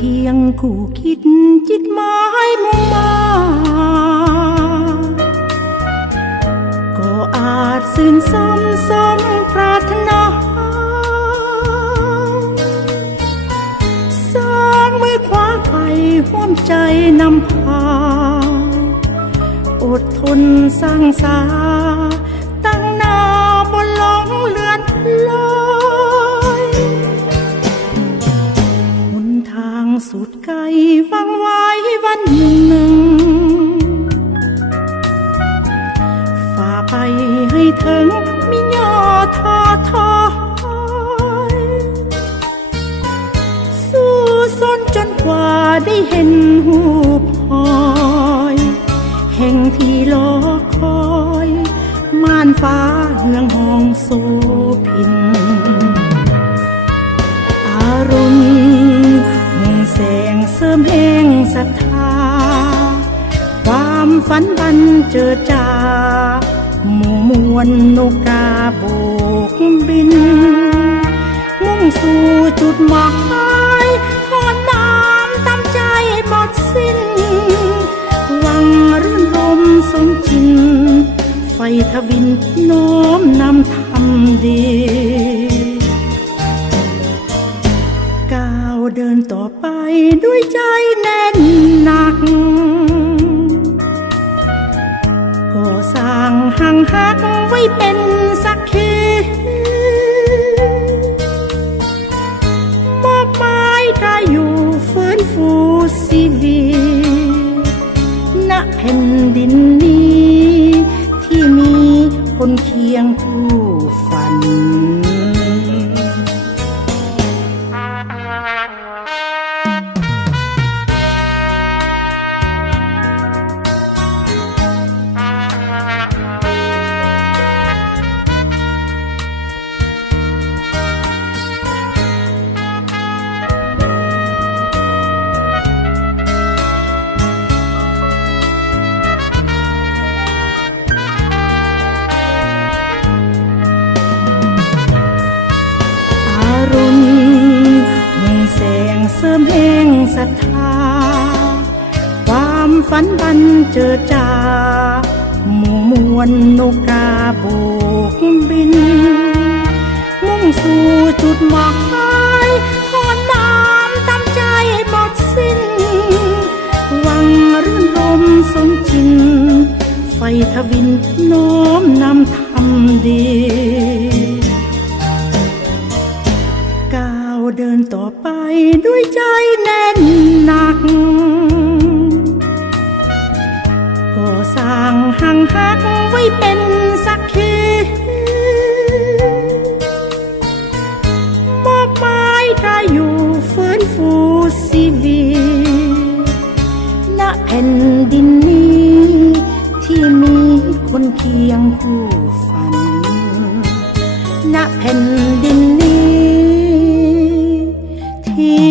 เคียงคู่คิดจิตหมายมุ่งมาก็อาจสิ้นสมปรารถนาสองมือขวาไฟห่วมใจนำพาอดทนสร้างสาตั้งหน้าบนหลงเลือนลอยหนทางสุดไกลฟังไว้วันหนึ่งฝ่าไปให้ถึงมิย่อท้อถอยสู้สนจนกว่าได้เห็นหูพอยแห่งที่รอคอยม่านฟ้าเฮืองห้องโสพินอารมณ์มุ่งแสงเสริมแห่งศรัทธาความฝันบันเจิดจ้าหมู่มวลนกกาโบกบินมุ่งสู่จุดหมายทอดน้ำตามใจหมดสิ้นหวังรื่นรมสมจริงไฟทวินโน้มนำทำดีก้าวเดินต่อไปด้วยใจแน่นหนักก็สร้างหังหักไว้เป็นสักขีมอบหมายได้อยู่ฟื้นฟูชีวิตณแผ่นดินนี้ที่มีคนเคียงผู้ฝันเสริมแห่งศรัทธาความฝันบันเจิดจ้าหมู่มวลนกกาโบกบินมุ่งสู่จุดหมายทอดน้ำตามใจหมดสิ้นหวังรื่นรมสมจริงไฟทวินโน้มนำทำดีเดินต่อไปด้วยใจแน่นหนักก็สร้างหังหักไว้เป็นสักขีมอบหมายได้อยู่ฟื้นฟูชีวิตณแผ่นดินนี้ที่มีคนเคียงคู่ฝันณแผ่นดินนี้ที่